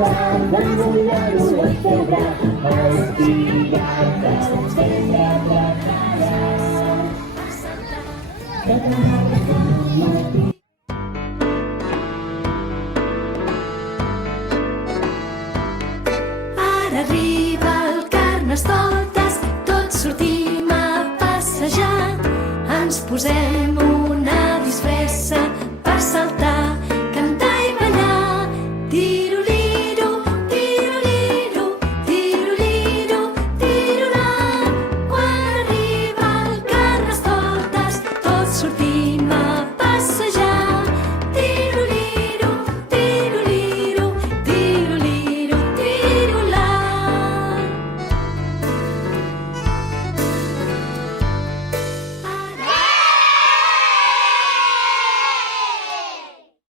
Vamos olhar o quebrar, aos piratas sempre abraçarão. Ara arriba el Carnestoltes, tots sortim a passejar, ens posem un